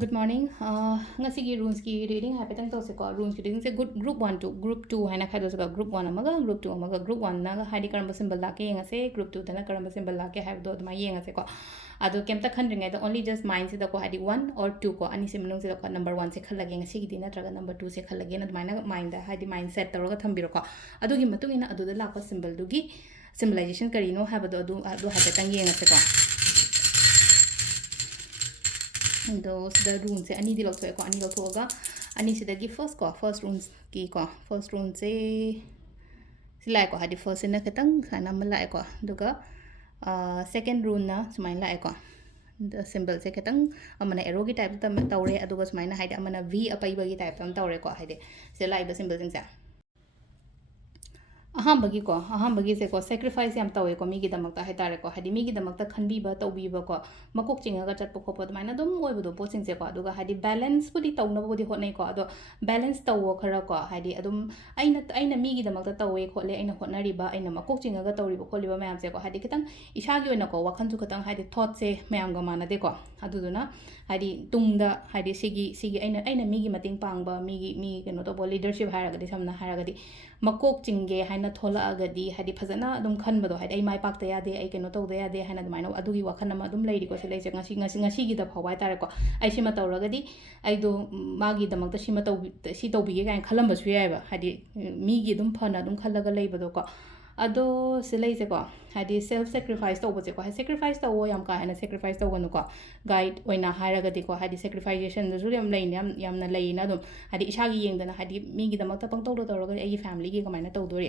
Good morning. Ngasigi runes ki reading happen to se ko runes ki reading se good group 1 to group 2 haina khai do se ko group 1 amaga group 2 amaga group 1 na haidi karamba symbol la ke yenga se group 2 dana karamba symbol la ke have do ma yenga se ko adu kemta khandringa the only just mind se da ko haidi 1 or 2 ko ani sim nung se da ko number 1 se khalage ngasigi di na traga number 2 se khalage na maina mind da haidi mindset tawra ga thambiro ko adu gi matung ina adu da lakpa symbol du gi symbolization kari no have do adu have tang yenga se ko those the runes ani di lotho ko ani lotho ga ani sida gi first runes ki ko first rune se silai ko hadi first na ketang sana malai ko duga second rune na sumai lai ko the symbol se ketang amana arrow gi type tam tawre aduga sumai na haida amana v apai ba gi type tam tawre ko haide se lai ba symbol jing sa ahambagi se ko sacrifice yam tawe ko mi gi damak ta hetare ko hadi mi gi damak ta khanbi ba tawbi ba ko makok chinga ga chat ko pod maina dum oi bodo posing se ko aduga hadi balance budi tawna budi hotnai ko ado balance tawo khara ko hadi adum aina mi gi damak ta tawe ko le aina hotnari ba aina makok chinga ga tawri ba kholi ba mayam se ko hadi kitang isa gi oina ko wakhan ju kitang hadi thought se mayam ga mana de ko aduduna hadi tungda hadi sigi aina mi gi mating pang ba mi keno to leadership haraga di samna haraga di makok chinge haina thola agadi hadi phajana dum khanbado hadi ai mai pakta yade ai keno tawda yade haina dumaina adugi wakhan ma dum leiri ko se leise ngasi gi da phawai tare ko ai sima tawragadi ai do magi damak ta sima taw si tawbi ge kain khalamba su yai ba hadi mi gi dum phana dum khalaga leibado ko ado se leise ko hadi self sacrifice to boje ko sacrifice to wo yam ka haina sacrifice to gonu ko guide oina hairagadi ko hadi sacrification da juri yam lein yam na leina dum hadi isagi yengdana hadi mi gi damak ta pang tawdo tawraga ai family gi kamaina tawdori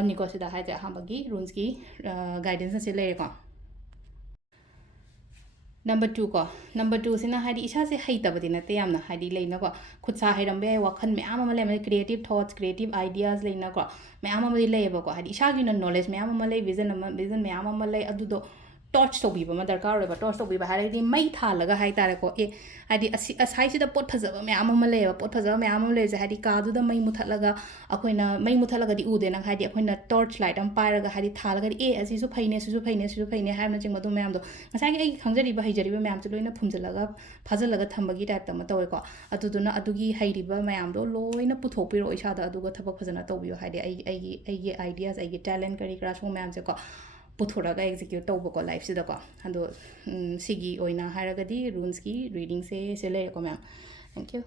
ani ko sida haja hambagi runes ki guidance se leire ko number 2 ko number 2 sina hadi isa se haitabadi na te yamna hadi leina ko khutsa hairambe wakhan me ama male creative thoughts creative ideas leina ko me ama male leba ko hadi isa gi knowledge me ama male vision me ama male adu do torch to biba ma darkar reba torch to biba hadi mai thalaga hai tare ko e hadi asai sida pot phajaba me ama male pot phajaba me ama male hadi ka du da mai muthatlaga akoina mai muthatlaga di ude na hadi akoina torch light am paraga hadi thalaga e asi su phaine su phaine ha na jing madu me am do ngasai ai khangjari ba haijari ba me am chu loina phumjalaga phajalaga thambagi type ta ma tawe ko aduduna adugi hairiba me am do loina puthopiro isa da aduga thabak phajana tawbiyo hadi ai ideas ai talent kari kra so me am je ko पुथोरागा execute तौब को life सिदा को अदो सिगी ओइना हारगदी रून्स की reading से लेको ma'am thank you